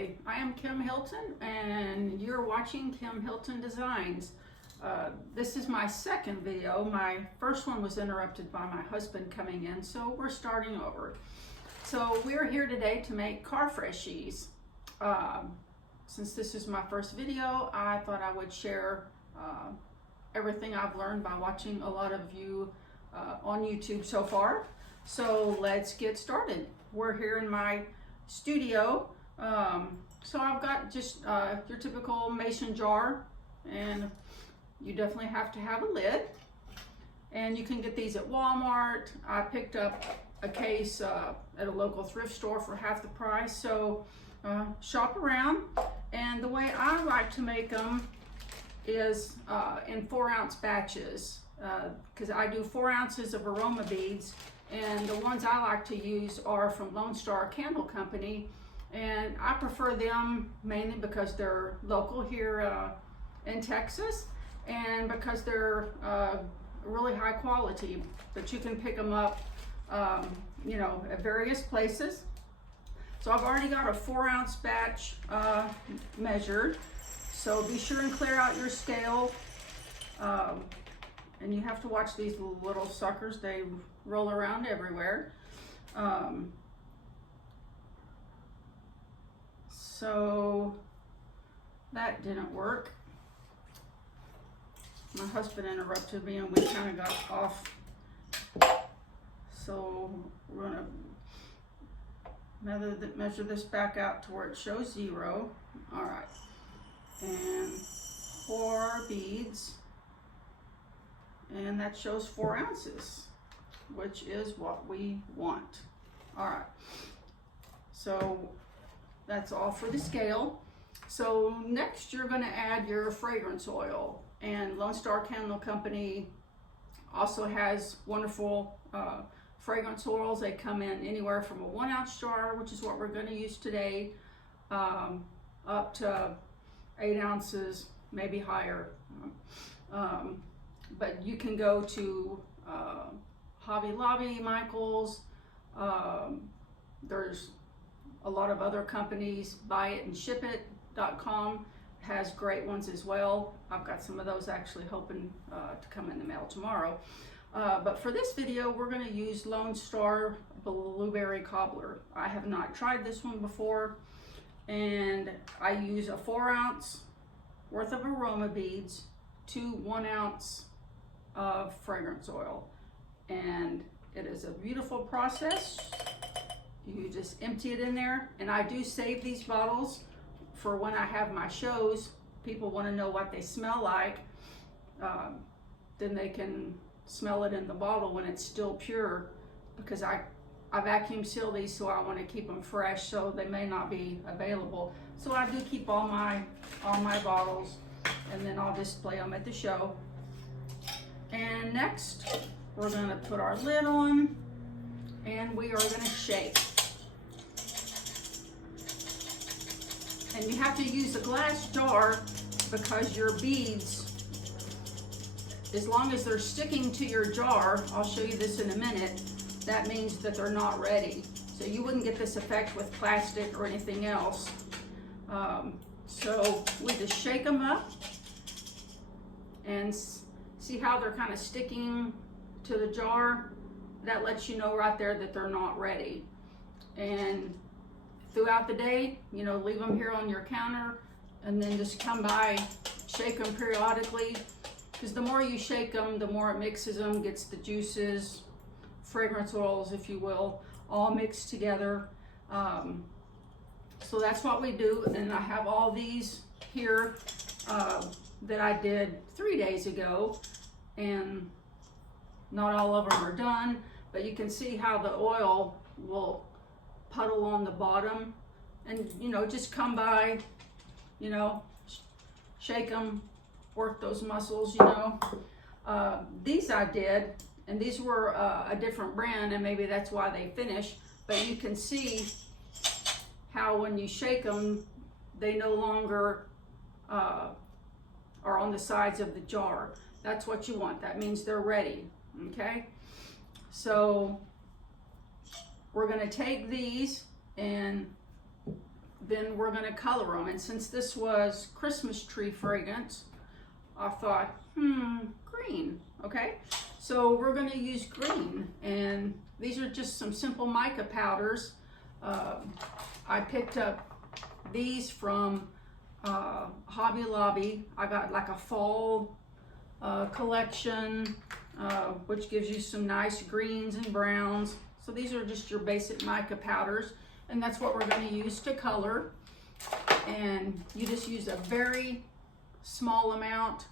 Hi, I am Kim Hilton and you're watching Kim Hilton Designs. This is my second video. My first one was interrupted by my husband coming in, so we're starting over. So we're here today to make car freshies. Since this is my first video, I thought I would share everything I've learned by watching a lot of you on YouTube so far. So let's get started. We're here in my studio. So I've got just your typical mason jar, and you definitely have to have a lid, and you can get these at Walmart. I picked up a case at a local thrift store for half the price, so shop around. And the way I like to make them is in 4-ounce batches, because I do 4 ounces of aroma beads, and the ones I like to use are from Lone Star Candle Company. And I prefer them mainly because they're local here in Texas, and because they're really high quality, but you can pick them up you know, at various places. So I've already got a 4-ounce batch measured, so be sure and clear out your scale. And you have to watch these little suckers, they roll around everywhere. So that didn't work. My husband interrupted me and we kind of got off. So we're gonna measure this back out to where it shows 0. All right, and 4 beads, and that shows 4 ounces, which is what we want. All right, so that's all for the scale. So next you're going to add your fragrance oil, and Lone Star Candle Company also has wonderful fragrance oils. They come in anywhere from a 1-ounce jar, which is what we're going to use today, up to 8 ounces, maybe higher. But you can go to Hobby Lobby, Michael's, there's a lot of other companies. Buyitandshipit.com has great ones as well. I've got some of those actually hoping to come in the mail tomorrow. But for this video, we're going to use Lone Star Blueberry Cobbler. I have not tried this one before, and I use a 4-ounce worth of aroma beads to 1 ounce of fragrance oil, and it is a beautiful process. You just empty it in there, and I do save these bottles for when I have my shows. People want to know what they smell like, then they can smell it in the bottle when it's still pure, because I vacuum seal these, so I want to keep them fresh, so they may not be available. So I do keep all my bottles, and then I'll display them at the show. And next we're going to put our lid on, and we are going to shake. And you have to use a glass jar, because your beads, as long as they're sticking to your jar, I'll show you this in a minute, that means that they're not ready. So you wouldn't get this effect with plastic or anything else. So we just shake them up and see how they're kind of sticking to the jar. That lets you know right there that they're not ready. And throughout the day, you know, leave them here on your counter, and then just come by, shake them periodically, because the more you shake them, the more it mixes them, gets the juices, fragrance oils, if you will, all mixed together. So that's what we do. And I have all these here that I did 3 days ago, and not all of them are done, but you can see how the oil will puddle on the bottom. And you know, just come by, you know, shake them, work those muscles, you know. These I did, and these were a different brand, and maybe that's why they finish, but you can see how when you shake them, they no longer are on the sides of the jar. That's what you want. That means they're ready. Okay, so we're going to take these, and then we're going to color them. And since this was Christmas tree fragrance, I thought, green, okay? So we're going to use green, and these are just some simple mica powders. I picked up these from Hobby Lobby. I got like a fall collection, which gives you some nice greens and browns. So these are just your basic mica powders, and that's what we're going to use to color. And you just use a very small amount.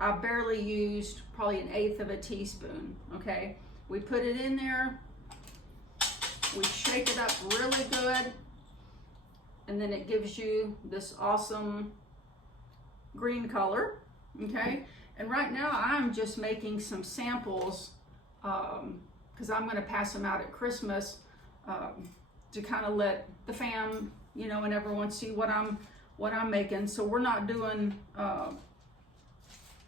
I barely used probably 1/8 of a teaspoon, okay? We put it in there, we shake it up really good, and then it gives you this awesome green color, okay? And right now I'm just making some samples because I'm gonna pass them out at Christmas to kind of let the fam, you know, and everyone see what I'm making. So we're not doing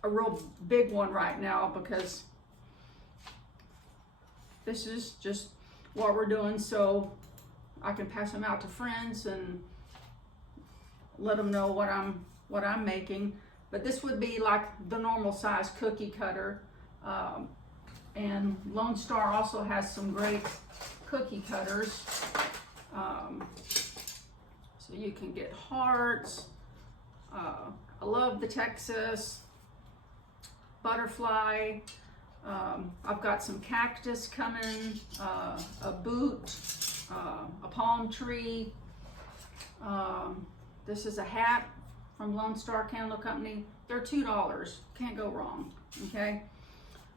a real big one right now because this is just what we're doing, so I can pass them out to friends and let them know what I'm making. But this would be like the normal size cookie cutter, and Lone Star also has some great cookie cutters, so you can get hearts. I love the Texas butterfly. I've got some cactus coming, a boot, a palm tree. This is a hat from Lone Star Candle Company. They're $2, can't go wrong, okay?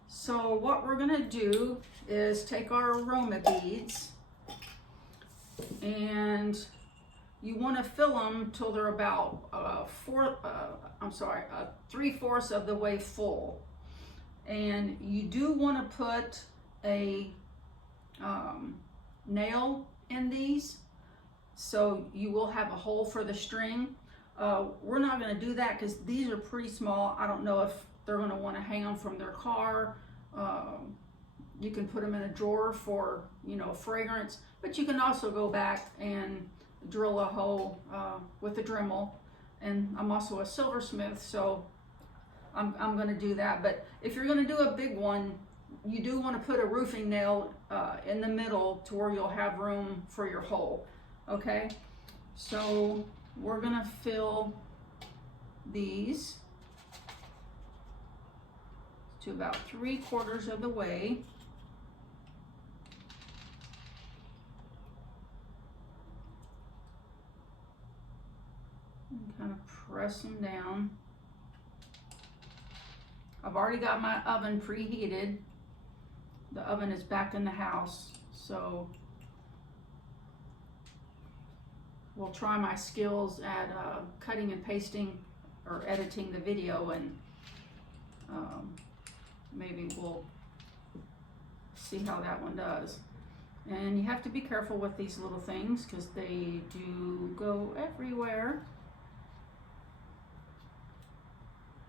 So what we're gonna do is take our aroma beads, and you wanna fill them till they're about 3/4 of the way full. And you do want to put a nail in these, so you will have a hole for the string. We're not going to do that because these are pretty small. I don't know if they're going to want to hang them from their car. You can put them in a drawer for, you know, fragrance, but you can also go back and drill a hole with a Dremel. And I'm also a silversmith, so I'm going to do that. But if you're going to do a big one, you do want to put a roofing nail in the middle to where you'll have room for your hole, okay? So we're going to fill these to about 3/4 of the way. And kind of press them down. I've already got my oven preheated. The oven is back in the house, so we'll try my skills at cutting and pasting or editing the video, and maybe we'll see how that one does. And you have to be careful with these little things because they do go everywhere.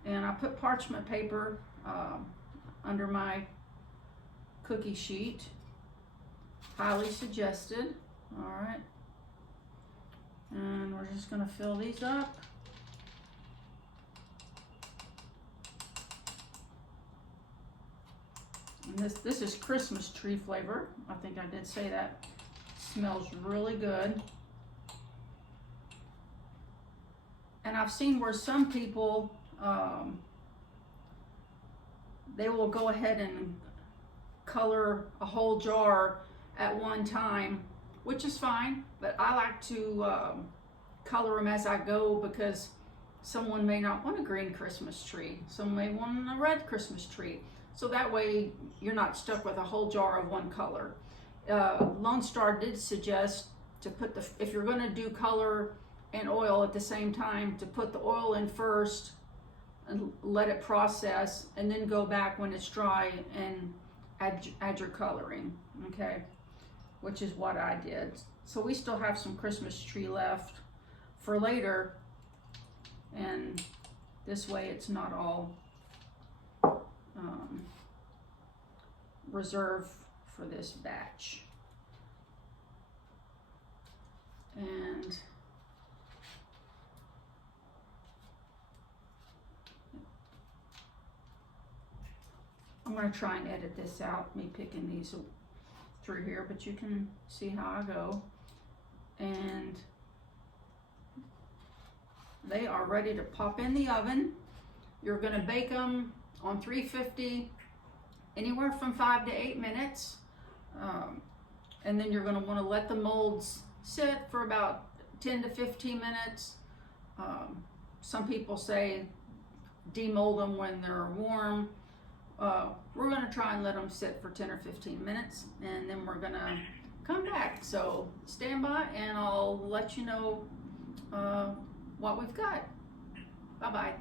And I put parchment paper under my cookie sheet. Highly suggested. All right. And we're just going to fill these up. And this is Christmas tree flavor. I think I did say that. Smells really good. And I've seen where some people they will go ahead and color a whole jar at one time, which is fine, but I like to color them as I go because someone may not want a green Christmas tree, some may want a red Christmas tree, so that way you're not stuck with a whole jar of one color. Lone Star did suggest to put if you're going to do color and oil at the same time, to put the oil in first and let it process, and then go back when it's dry and add your coloring, okay? Which is what I did. So we still have some Christmas tree left for later, and this way it's not all reserved for this batch. And gonna try and edit this out, me picking these through here, but you can see how I go. And they are ready to pop in the oven. You're gonna bake them on 350, anywhere from 5 to 8 minutes. And then you're gonna wanna let the molds sit for about 10 to 15 minutes. Some people say demold them when they're warm. We're gonna try and let them sit for 10 or 15 minutes, and then we're gonna come back. So stand by and I'll let you know what we've got. Bye-bye.